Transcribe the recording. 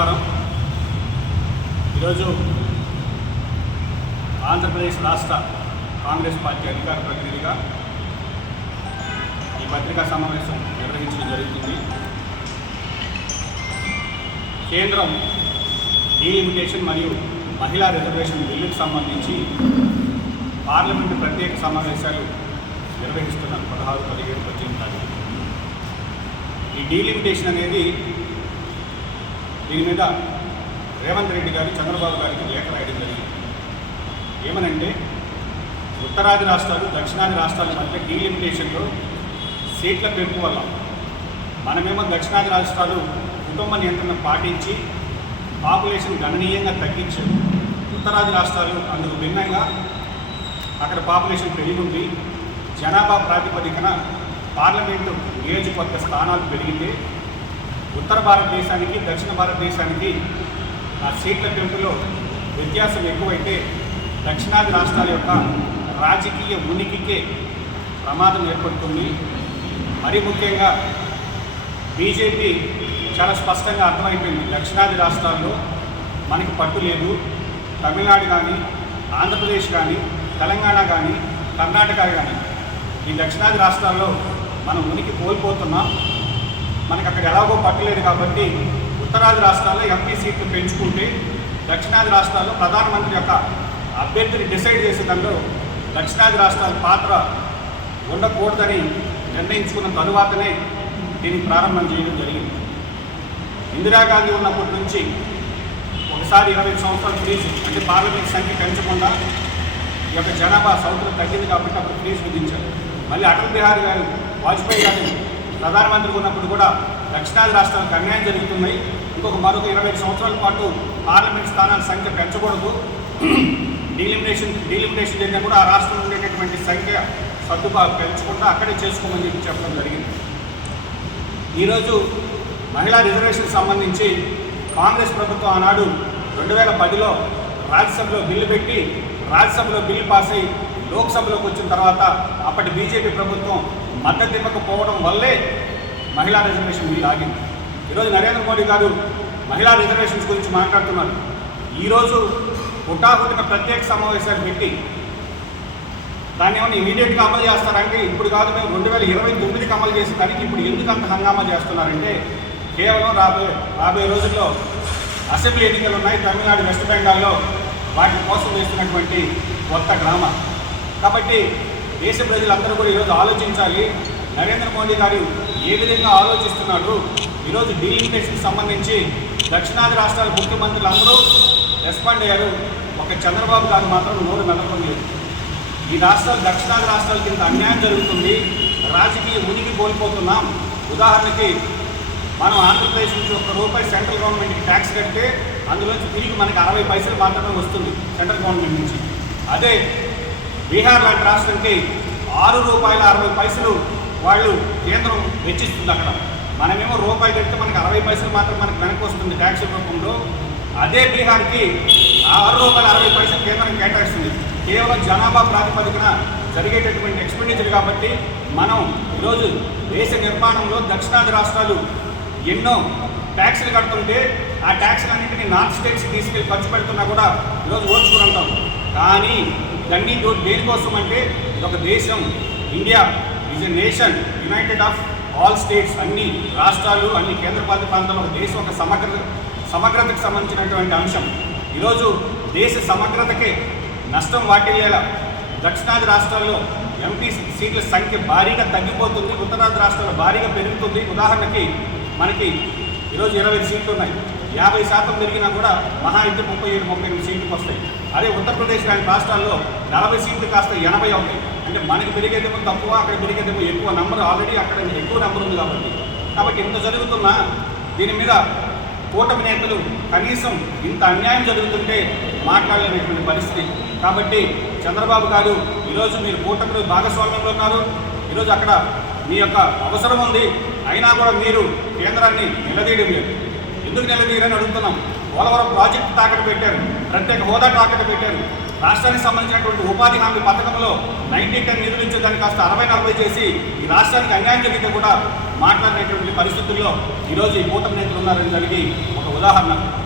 నమస్కారం. ఈరోజు ఆంధ్రప్రదేశ్ రాష్ట్ర కాంగ్రెస్ పార్టీ అధికార ప్రతినిధిగా ఈ పత్రికా సమావేశం నిర్వహించడం జరుగుతుంది. కేంద్రం డీలిమిటేషన్ మరియు మహిళా రిజర్వేషన్ బిల్లుకు సంబంధించి పార్లమెంటు ప్రత్యేక సమావేశాలు నిర్వహిస్తున్నారు 16, 17, 18 తారీఖు. ఈ డీలిమిటేషన్ అనేది దీని మీద రేవంత్ రెడ్డి గారు చంద్రబాబు గారికి లేఖ రాయడం జరిగింది. ఏమనంటే ఉత్తరాది రాష్ట్రాలు దక్షిణాది రాష్ట్రాల మధ్య డీలిమిటేషన్లో సీట్ల పెంపు వల్ల మనమేమో దక్షిణాది రాష్ట్రాలు కుటుంబ నియంత్రణ పాటించి పాపులేషన్ గణనీయంగా తగ్గించారు. ఉత్తరాది రాష్ట్రాలు అందుకు భిన్నంగా అక్కడ పాపులేషన్ పెరిగి ఉంది. జనాభా ప్రాతిపదికన పార్లమెంటు నియోజకవర్గ స్థానాలు పెరిగితే ఉత్తర భారతదేశానికి దక్షిణ భారతదేశానికి ఆ సీట్ల పెంపులో వ్యత్యాసం ఎక్కువైతే దక్షిణాది రాష్ట్రాల యొక్క రాజకీయ ఉనికికే ప్రమాదం ఏర్పడుతుంది. మరీ ముఖ్యంగా బీజేపీ చాలా స్పష్టంగా అర్థమైపోయింది, దక్షిణాది రాష్ట్రాల్లో మనకి పట్టు లేదు. తమిళనాడు కానీ, ఆంధ్రప్రదేశ్ కానీ, తెలంగాణ కానీ, కర్ణాటక కానీ ఈ దక్షిణాది రాష్ట్రాల్లో మనం ఉనికి కోల్పోతున్నాం. మనకు అక్కడ ఎలాగో పట్టలేదు కాబట్టి ఉత్తరాది రాష్ట్రాల్లో ఎంపీ సీట్లు పెంచుకుంటే దక్షిణాది రాష్ట్రాల్లో ప్రధానమంత్రి యొక్క అభ్యర్థిని డిసైడ్ చేసే దానిలో దక్షిణాది రాష్ట్రాల పాత్ర ఉండకూడదని నిర్ణయించుకున్న తరువాతనే దీన్ని ప్రారంభం చేయడం జరిగింది. ఇందిరాగాంధీ ఉన్నప్పటి నుంచి ఒకసారి 20 సంవత్సరాలు ఫ్రీజ్ అంటే పార్లమెంట్ సంఖ్య పెంచకుండా ఈ యొక్క జనాభా సౌకర్యం తగ్గింది కాబట్టి అప్పుడు ఫ్రీజ్ విధించారు. మళ్ళీ అటల్ బిహారీ గారు వాజ్పేయి గారు ప్రధానమంత్రి ఉన్నప్పుడు కూడా దక్షిణాది రాష్ట్రాలకు అన్యాయం జరుగుతున్నాయి, మరొక 20 సంవత్సరాల పాటు పార్లమెంట్ స్థానాల సంఖ్య పెంచకూడదు, డీలిమిటేషన్ జరిగినా కూడా ఆ రాష్ట్రంలో ఉండేటటువంటి సంఖ్య సర్దుబాటు పెంచకుండా అక్కడే చేసుకోమని చెప్పడం జరిగింది. ఈరోజు మహిళా రిజర్వేషన్ సంబంధించి కాంగ్రెస్ ప్రభుత్వం ఆనాడు 2010లో రాజ్యసభలో బిల్లు పెట్టి రాజ్యసభలో బిల్లు పాస్ అయ్యి లోక్సభలోకి వచ్చిన తర్వాత అప్పటి బీజేపీ ప్రభుత్వం మద్దతు ఇవ్వకపోవడం వల్లే మహిళా రిజర్వేషన్ బిల్లు ఆగింది. ఈరోజు నరేంద్ర మోడీ గారు మహిళా రిజర్వేషన్స్ గురించి మాట్లాడుతున్నారు. ఈరోజు హుటాహుటిన ప్రత్యేక సమావేశాలు పెట్టి దాన్ని ఏమైనా ఇమీడియట్గా అమలు చేస్తారంటే ఇప్పుడు కాదు, మేము 2029కి అమలు చేసే దానికి ఇప్పుడు ఎందుకు అంత హంగామా చేస్తున్నారంటే కేవలం రాబోయే రోజుల్లో అసెంబ్లీ ఎన్నికలు ఉన్నాయి తమిళనాడు, వెస్ట్ బెంగాల్లో, వాటి కోసం వేస్తున్నటువంటి కొత్త డ్రామా. కాబట్టి దేశ ప్రజలందరూ కూడా ఈరోజు ఆలోచించాలి, నరేంద్ర మోడీ గారు ఏ విధంగా ఆలోచిస్తున్నాడు. ఈరోజు డీలిమిటేషన్కి సంబంధించి దక్షిణాది రాష్ట్రాల ముఖ్యమంత్రులు అందరూ రెస్పాండ్ అయ్యారు, ఒక చంద్రబాబు గారు మాత్రం నోరు మెదపడం లేదు. ఈ రాష్ట్రాలు దక్షిణాది రాష్ట్రాలకి ఇంత అన్యాయం జరుగుతుంది, రాజకీయ ఉనికి కోల్పోతున్నాం. ఉదాహరణకి మనం ఆంధ్రప్రదేశ్ నుంచి ₹1 సెంట్రల్ గవర్నమెంట్కి ట్యాక్స్ కడితే అందులోంచి తిరిగి మనకి 60 పైసలు మాత్రమే వస్తుంది సెంట్రల్ గవర్నమెంట్ నుంచి. అదే బీహార్ లాంటి రాష్ట్రానికి ₹6.60 వాళ్ళు కేంద్రం వెచ్చిస్తుంది. అక్కడ మనమేమో రూపాయి కడితే మనకి 60 పైసలు మాత్రం మనకు వెనక్కి వస్తుంది ట్యాక్స్ రూపంలో. అదే బీహార్కి ₹6.60 కేంద్రం కేటాయిస్తుంది. కేవలం జనాభా ప్రాతిపదికన జరిగేటటువంటి ఎక్స్పెండిచర్ కాబట్టి మనం ఈరోజు దేశ నిర్మాణంలో దక్షిణాది రాష్ట్రాలు ఎన్నో ట్యాక్స్లు కడుతుంటే ఆ ట్యాక్స్లన్నింటినీ నార్త్ స్టేట్స్ తీసుకెళ్ళి ఖర్చు పెడుతున్నా కూడా ఈరోజు ఓర్చుకుని ఉంటాం. కానీ ఇవన్నీ దేనికోసం అంటే ఇదొక దేశం, India is a nation United of all states, అన్ని రాష్ట్రాలు అన్ని కేంద్రపాలిత ప్రాంతాల్లో ఒక దేశం ఒక సమగ్రతకు సంబంధించినటువంటి అంశం. ఈరోజు దేశ సమగ్రతకే నష్టం వాటిల్లేలా దక్షిణాది రాష్ట్రాల్లో ఎంపీ సీట్ల సంఖ్య భారీగా తగ్గిపోతుంది, ఉత్తరాది రాష్ట్రాల్లో భారీగా పెరుగుతుంది. ఉదాహరణకి మనకి ఈరోజు 20 సీట్లు ఉన్నాయి, 50% పెరిగినా కూడా మహా అయితే 37-38 సీట్లకు వస్తాయి. అదే ఉత్తరప్రదేశ్ లాంటి రాష్ట్రాల్లో 40 సీట్లు కాస్త 80 అవుతాయి. అంటే మనకి పెరిగేదేమో తక్కువ, అక్కడ పెరిగేదేమో ఎక్కువ. నంబర్ ఆల్రెడీ అక్కడ ఎక్కువ నెంబర్ ఉంది కాబట్టి ఇంత జరుగుతున్నా దీని మీద కూటమి నేతలు కనీసం ఇంత అన్యాయం జరుగుతుంటే మాట్లాడలేనటువంటి పరిస్థితి. కాబట్టి చంద్రబాబు గారు ఈరోజు మీరు కూటమిలో భాగస్వామ్యంలో ఉన్నారు, ఈరోజు అక్కడ మీ యొక్క అవసరం ఉంది, అయినా కూడా మీరు కేంద్రాన్ని నిలదీయడం లేదు. ఎందుకు నిలదీయరని అడుగుతున్నాం. పోలవరం ప్రాజెక్టు తాకట్టు పెట్టారు, ప్రత్యేక హోదా తాకట్టు పెట్టారు, రాష్ట్రానికి సంబంధించినటువంటి ఉపాధి హామీ పథకంలో 90-10 నిధులు ఇచ్చేదాన్ని కాస్త 60-40 చేసి ఈ రాష్ట్రానికి అన్యాయం జరిగితే కూడా మాట్లాడినటువంటి పరిస్థితుల్లో ఈరోజు ఈ కూటమి నేతలు ఉన్నారని జరిగి ఒక ఉదాహరణకు